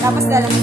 Tapos dalang.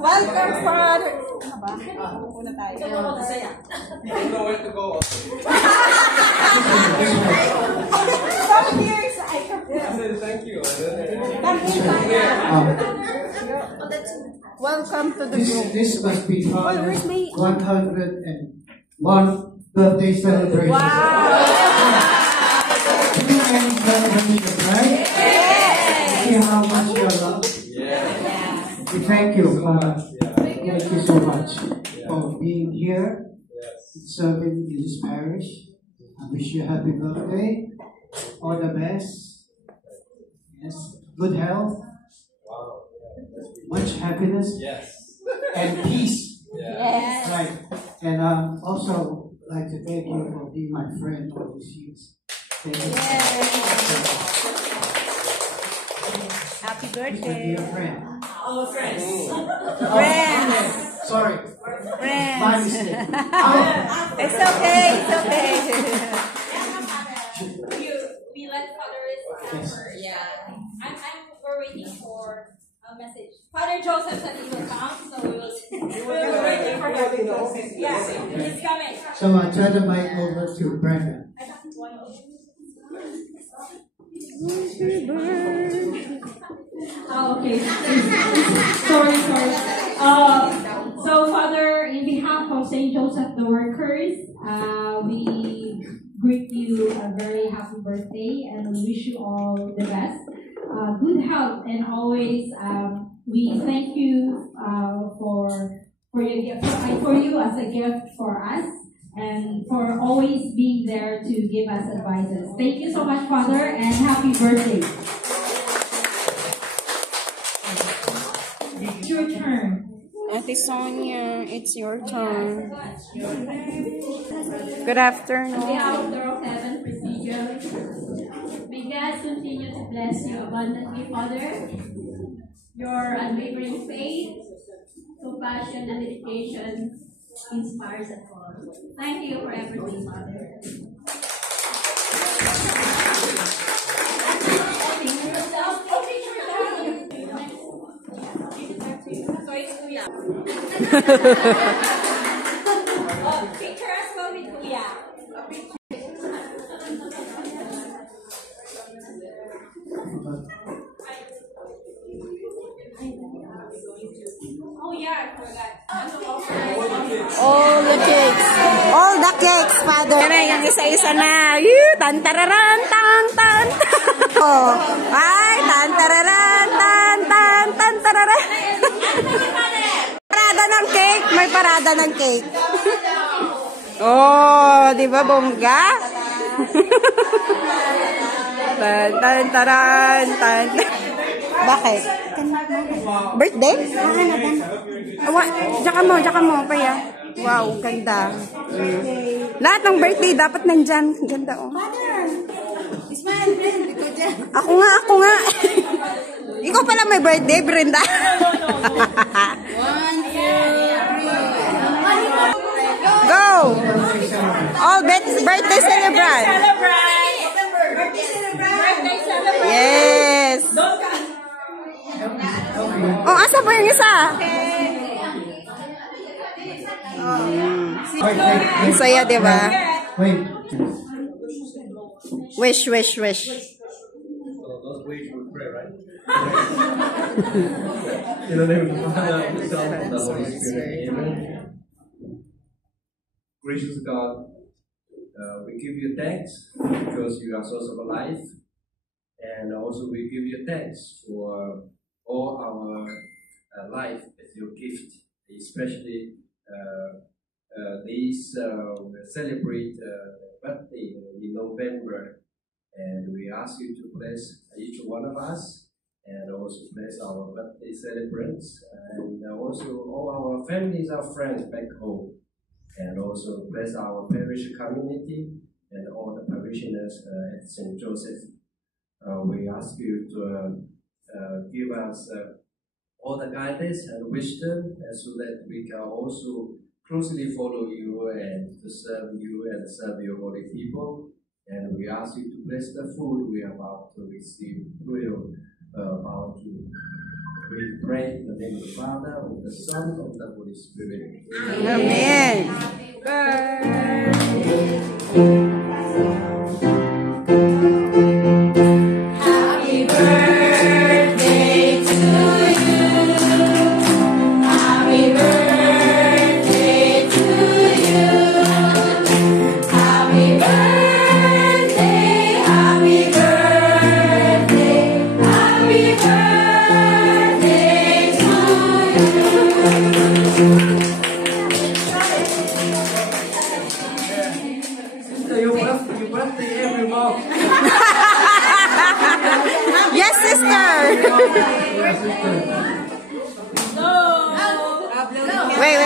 Welcome, Father. Ano ba? Una tayo. I don't know where to go. Some years, I said thank you. Welcome to the group. This must be Father's 101 birthday celebration. Wow! Right? See how much you are loved? We thank you, Father. Thank you so much for being here, serving in this parish. I wish you a happy birthday, all the best, yes, good health, much happiness, and peace. Yes. Right. And also like to thank you for being my friend all these years. Thank you. Happy birthday. Dear friend. Oh, friends. Friends. Sorry. Friends. My mistake. It's okay. It's okay. We let Father Yes. Yeah. We're waiting for a message. Father Joseph said he will come, so we're waiting for him. Yeah, he's coming. So I turn the mic over to Brenda. Oh, okay. sorry. So, Father, in behalf of St. Joseph the Workers, we greet you a very happy birthday and we wish you all the best. Good health, and always we thank you for your gift, for you as a gift for us, and for always being there to give us advices. Thank you so much, Father, and happy birthday. It's your turn. Ate Sonia, it's your turn. Good afternoon. On behalf of the Rock Heaven Procedure, may God continue to bless you abundantly, Father. Your unwavering faith, compassion, and dedication inspires us all. Thank you for everything, Father. Picture us go with Kuya. Oh yeah, I forgot. All the cakes. All the cakes, Father. Yan yung isa-isa na. Tan-tararan, tan-tan. Oh. Ay, tan-tararan, tan-tan, tan-tararan. Parada ng cake. May parada ng cake. Oh, di ba bongga? Tan-tan-taran, tan. Bakit? Birthday? Diyan ka mo, paya. Wow, ganda. Lahat ng birthday dapat nandyan. Ganda, oh. Smile, friend. Ako nga. Ikaw pala may birthday, Brenda. 1, 2, 3. Go! All birthday celebrant. Yes. Oh, asa po yung isa? Ang saya, di ba? Wait. Wish. So those wish we pray, right? In the name of the Father, and the Son, and the Holy Spirit. Amen. Gracious God, we give you thanks because you are source of life, and also we give you thanks for all our life as your gift, especially these we celebrate birthday in November, and we ask you to bless each one of us, and also bless our birthday celebrants, and also all our families, our friends back home, and also bless our parish community and all the parishioners at St. Joseph. We ask you to give us all the guidance and wisdom, so that we can also closely follow you and to serve you and serve your holy people. And we ask you to bless the food we are about to receive through your bounty. We pray in the name of the Father, of the Son, of the Holy Spirit. Amen. Happy birthday to you. Happy birthday to you. Happy birthday, happy birthday, happy birthday to Your birthday every month. Yes, sister. Wait.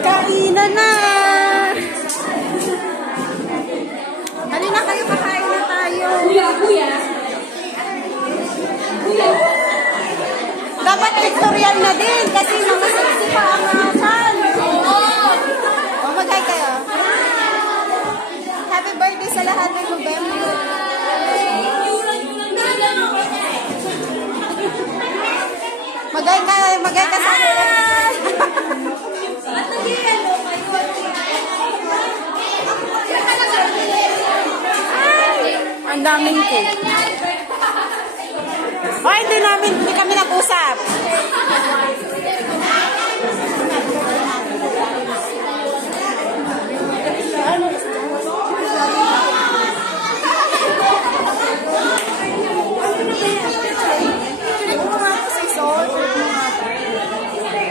Kainan na! Halina kayo, kakain na tayo. Kuya. Dapat tutorial na din kasi mga sexy pa ang asan. O, mag-hi kayo. Happy birthday sa lahat ng November. Mag-hi ka sa akin. Ang daming cake. Oh, hindi kami nag-usap.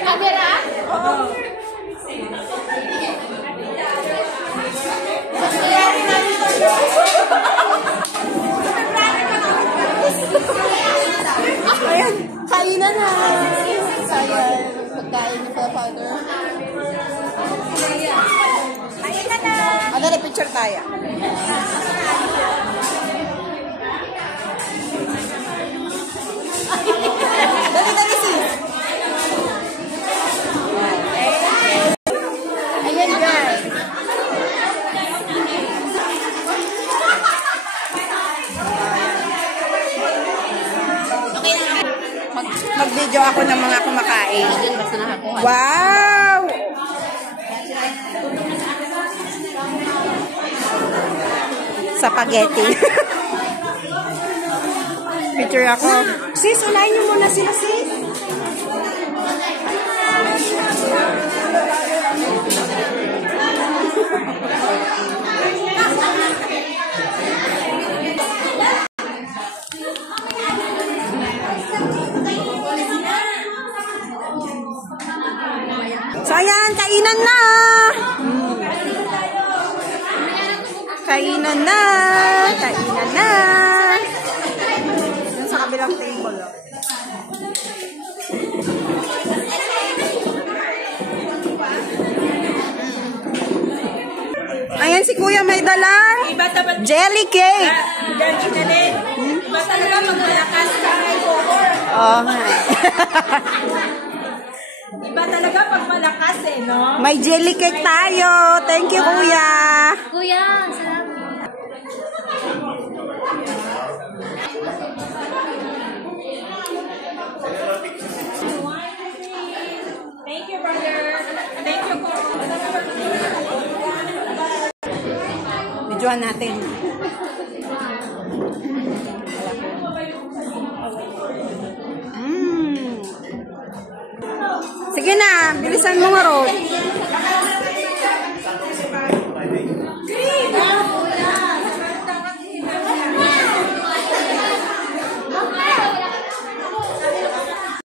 Camera? Oo. Ayan, kainan na. Sayang, pagkain ni Papa Father. Kainan na. Ano na, picture tayo. Dali, sis. Ayan, guys. Mag-video ako ng mga kumakain. Wow! Spaghetti. Picture ako. Sis, unahin niyo muna sila, sis. So, ayan, kainan na! Kainan na! Kainan na! Yan sa kabilang table. Ayan si Kuya may dalang jelly cake. Iba talaga magmalakas ka kay Cohor. Oh, Iba talaga pag malakas no? may jelly cake tayo. Thank you, Kuya. Kuya, salamat. Thank you, brother. Thank you, Cohor. Videoan natin. Sige na, bilisan mo nga, Rod.